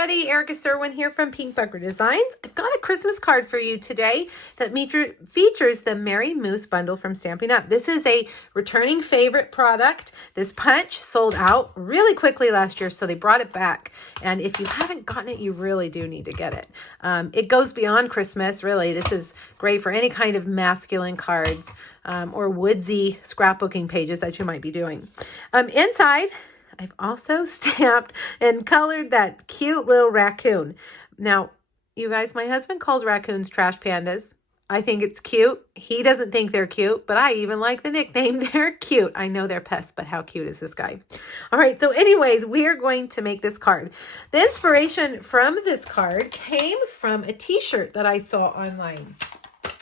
everybody, Erica Serwin here from Pink Pucker Designs. I've got a Christmas card for you today that features the Merry Moose bundle from Stampin' Up. This is a returning favorite product. This punch sold out really quickly last year, so they brought it back. And if you haven't gotten it, you really do need to get it. It goes beyond Christmas, really. This is great for any kind of masculine cards or woodsy scrapbooking pages that you might be doing. Inside, I've also stamped and colored that cute little raccoon. Now, you guys, my husband calls raccoons trash pandas. I think it's cute. He doesn't think they're cute, but I even like the nickname. They're cute. I know they're pests, but how cute is this guy? All right, so anyways, we are going to make this card. The inspiration from this card came from a t-shirt that I saw online.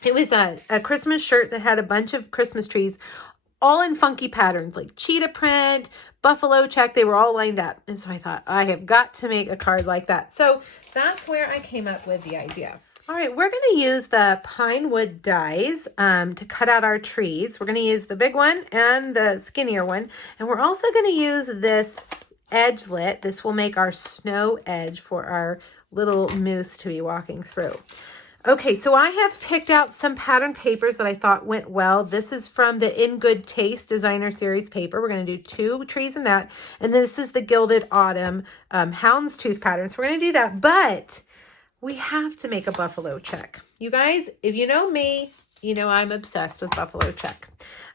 It was a Christmas shirt that had a bunch of Christmas trees all in funky patterns like cheetah print, buffalo check. They were all lined up. And so I thought, I have got to make a card like that. So that's where I came up with the idea. All right, we're going to use the pine wood dies to cut out our trees. We're going to use the big one and the skinnier one. And we're also going to use this edgelet. This will make our snow edge for our little moose to be walking through. Okay, so I have picked out some pattern papers that I thought went well. This is from the In Good Taste Designer Series paper. We're going to do 2 trees in that. And this is the Gilded Autumn Houndstooth pattern. So we're going to do that. But we have to make a buffalo check. You guys, if you know me, you know I'm obsessed with buffalo check.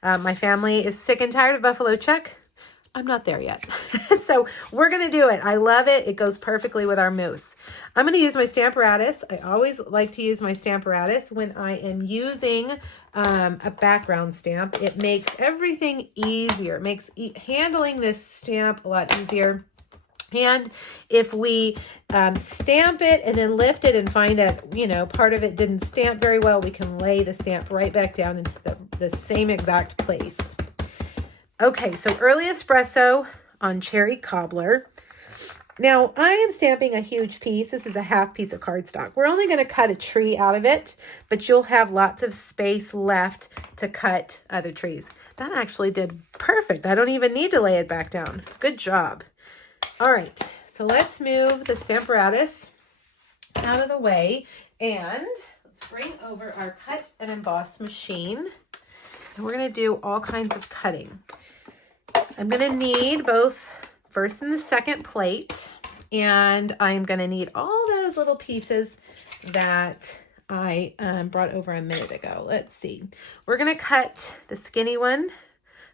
My family is sick and tired of buffalo check. I'm not there yet. So we're going to do it. I love it. It goes perfectly with our moose. I'm going to use my Stamparatus. I always like to use my Stamparatus when I am using a background stamp. It makes everything easier. It makes handling this stamp a lot easier. And if we stamp it and then lift it and find that, you know, part of it didn't stamp very well, we can lay the stamp right back down into the same exact place. Okay, so early espresso on cherry cobbler. Now, I am stamping a huge piece. This is a half piece of cardstock. We're only going to cut a tree out of it, but you'll have lots of space left to cut other trees. That actually did perfect. I don't even need to lay it back down. Good job. All right, so let's move the Stamparatus out of the way, and let's bring over our cut and emboss machine. And we're going to do all kinds of cutting. I'm going to need both first and the second plate, and I'm going to need all those little pieces that I brought over a minute ago. Let's see. We're going to cut the skinny one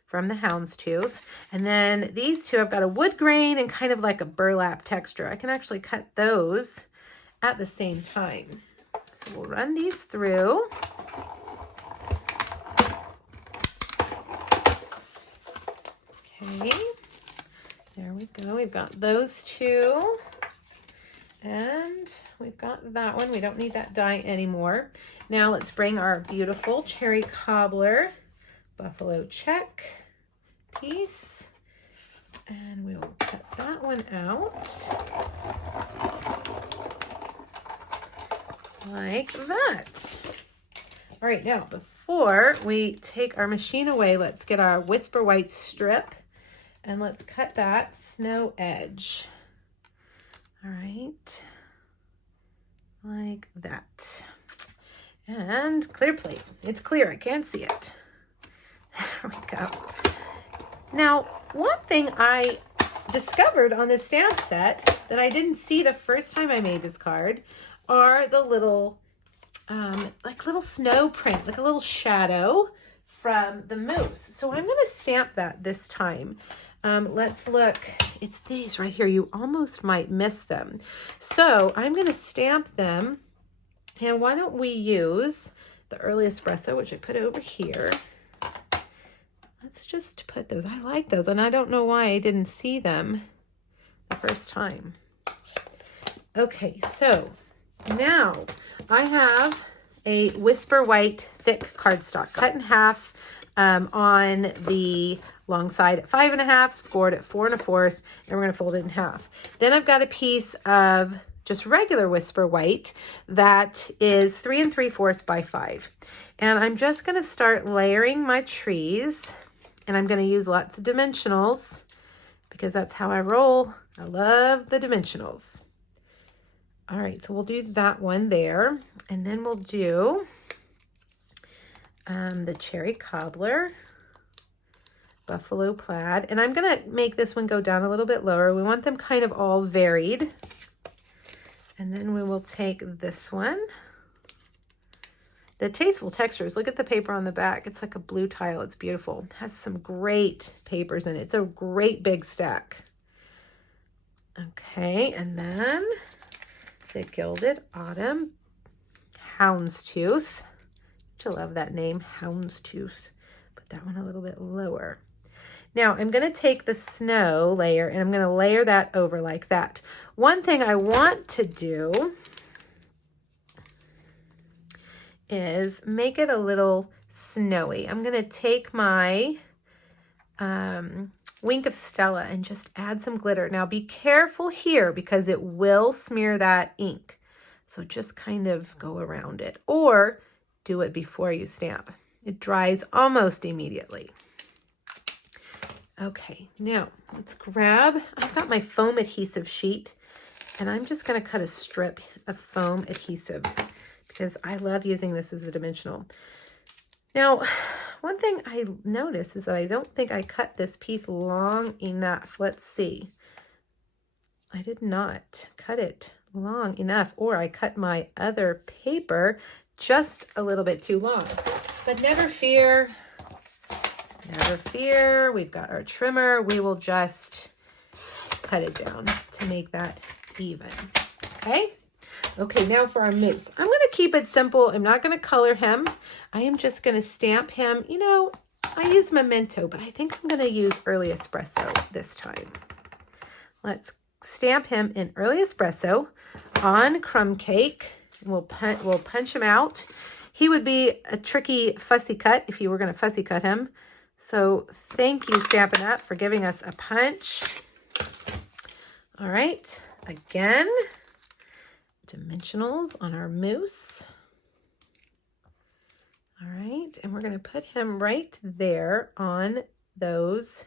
from the houndstooth, and then these two I've got a wood grain and kind of like a burlap texture. I can actually cut those at the same time. So we'll run these through. Okay, there we go. We've got those two, and we've got that one. We don't need that die anymore. Now let's bring our beautiful cherry cobbler buffalo check piece, and we will cut that one out like that. All right, now before we take our machine away, let's get our Whisper White strip. And let's cut that snow edge. All right, like that. And clear plate. It's clear, I can't see it. There we go. Now, one thing I discovered on this stamp set that I didn't see the first time I made this card are the little, like little snow print, like a little shadow from the moose. So I'm going to stamp that this time. Let's look. It's these right here. You almost might miss them. So I'm going to stamp them. And why don't we use the early espresso, which I put over here. Let's just put those. I like those, and I don't know why I didn't see them the first time. Okay, so now I have a Whisper White thick cardstock cut in half on the long side at 5 1/2, scored at 4 1/4, and we're going to fold it in half. Then I've got a piece of just regular Whisper White that is 3 3/4 by 5. And I'm just going to start layering my trees, and I'm going to use lots of dimensionals because that's how I roll. I love the dimensionals. All right, so we'll do that one there. And then we'll do the cherry cobbler, buffalo plaid. And I'm gonna make this one go down a little bit lower. We want them kind of all varied. And then we will take this one. The tasteful textures, look at the paper on the back. It's like a blue tile, it's beautiful. It has some great papers in it. It's a great big stack. Okay, and then the Gilded Autumn Houndstooth. I love that name, Houndstooth. Put that one a little bit lower. Now I'm going to take the snow layer and I'm going to layer that over like that. One thing I want to do is make it a little snowy. I'm going to take my Wink of Stella and just add some glitter. Now be careful here because it will smear that ink. So just kind of go around it or do it before you stamp. It dries almost immediately. Okay, now let's grab, I've got my foam adhesive sheet and I'm just going to cut a strip of foam adhesive because I love using this as a dimensional. Now, one thing I noticed is that I don't think I cut this piece long enough. Let's see. I did not cut it long enough, or I cut my other paper just a little bit too long. But never fear. Never fear. We've got our trimmer. We will just cut it down to make that even. Okay? Okay, now for our moose. I'm going to keep it simple. I'm not going to color him. I am just going to stamp him. You know, I use Memento, but I think I'm going to use Early Espresso this time. Let's stamp him in Early Espresso on crumb cake. We'll punch him out. He would be a tricky fussy cut if you were going to fussy cut him. So thank you, Stampin' Up, for giving us a punch. All right, again, dimensionals on our moose. All right, and we're going to put him right there on those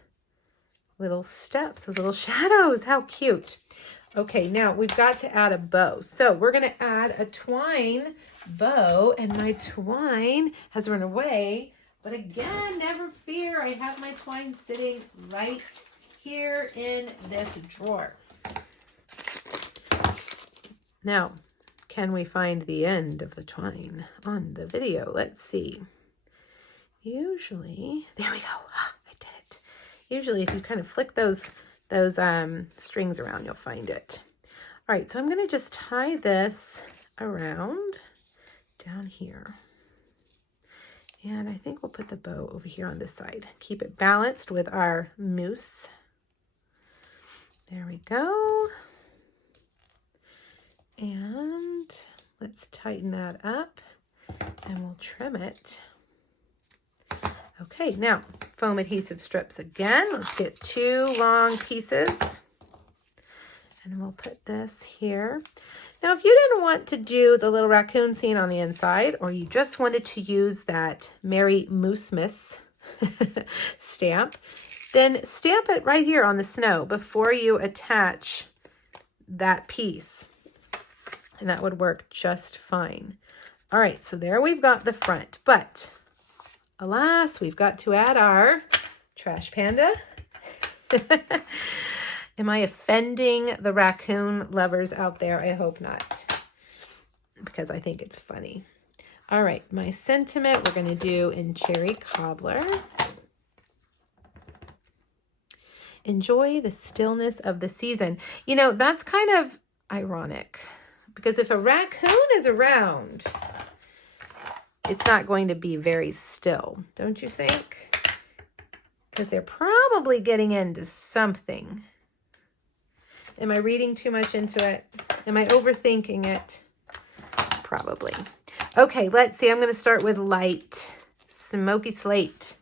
little steps, those little shadows. How cute. Okay, now we've got to add a bow. So we're going to add a twine bow, and my twine has run away. But again, never fear. I have my twine sitting right here in this drawer. Now, can we find the end of the twine on the video? Let's see. Usually, there we go. I did it. Usually, if you kind of flick those strings around, you'll find it. All right, so I'm going to just tie this around down here. And I think we'll put the bow over here on this side. Keep it balanced with our moose. There we go. And let's tighten that up and we'll trim it. Okay, now foam adhesive strips again. Let's get 2 long pieces and we'll put this here. Now, if you didn't want to do the little raccoon scene on the inside, or you just wanted to use that Merry Moosemas stamp, then stamp it right here on the snow before you attach that piece. And that would work just fine. All right, so there we've got the front, but alas, we've got to add our trash panda. Am I offending the raccoon lovers out there? I hope not, because I think it's funny. All right, my sentiment we're going to do in Cherry Cobbler. Enjoy the stillness of the season. You know, that's kind of ironic, because if a raccoon is around, it's not going to be very still, don't you think? Because they're probably getting into something. Am I reading too much into it? Am I overthinking it? Probably. Okay, let's see. I'm going to start with light, smoky slate.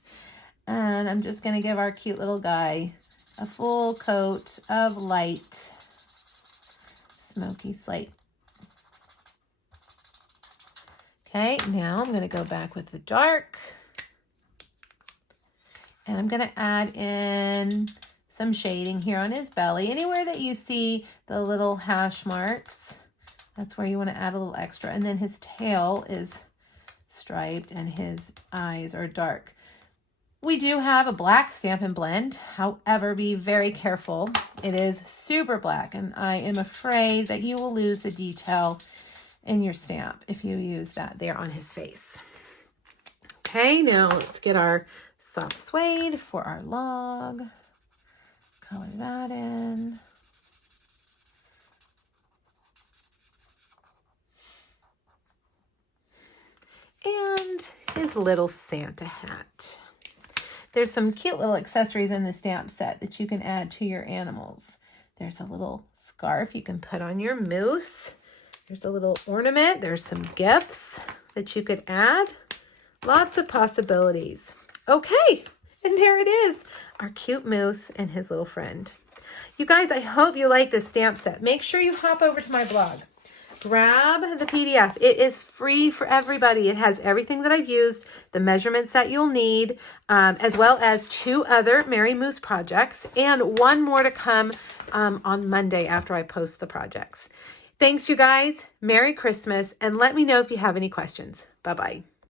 And I'm just going to give our cute little guy a full coat of light, smoky slate. Okay, now I'm going to go back with the dark. And I'm going to add in some shading here on his belly. Anywhere that you see the little hash marks, That's where you want to add a little extra. And then his tail is striped and his eyes are dark. We do have a black Stampin' Blend. However, be very careful. It is super black, and I am afraid that you will lose the detail in your stamp if you use that there on his face. Okay, now let's get our soft suede for our log. Color that in. And his little Santa hat. There's some cute little accessories in the stamp set that you can add to your animals. There's a little scarf you can put on your moose. There's a little ornament. There's some gifts that you could add. Lots of possibilities. Okay, and there it is, our cute moose and his little friend. You guys, I hope you like this stamp set. Make sure you hop over to my blog. Grab the PDF. It is free for everybody. It has everything that I've used, the measurements that you'll need, as well as 2 other Merry Moose projects and 1 more to come on Monday after I post the projects. Thanks, you guys. Merry Christmas, and let me know if you have any questions. Bye-bye.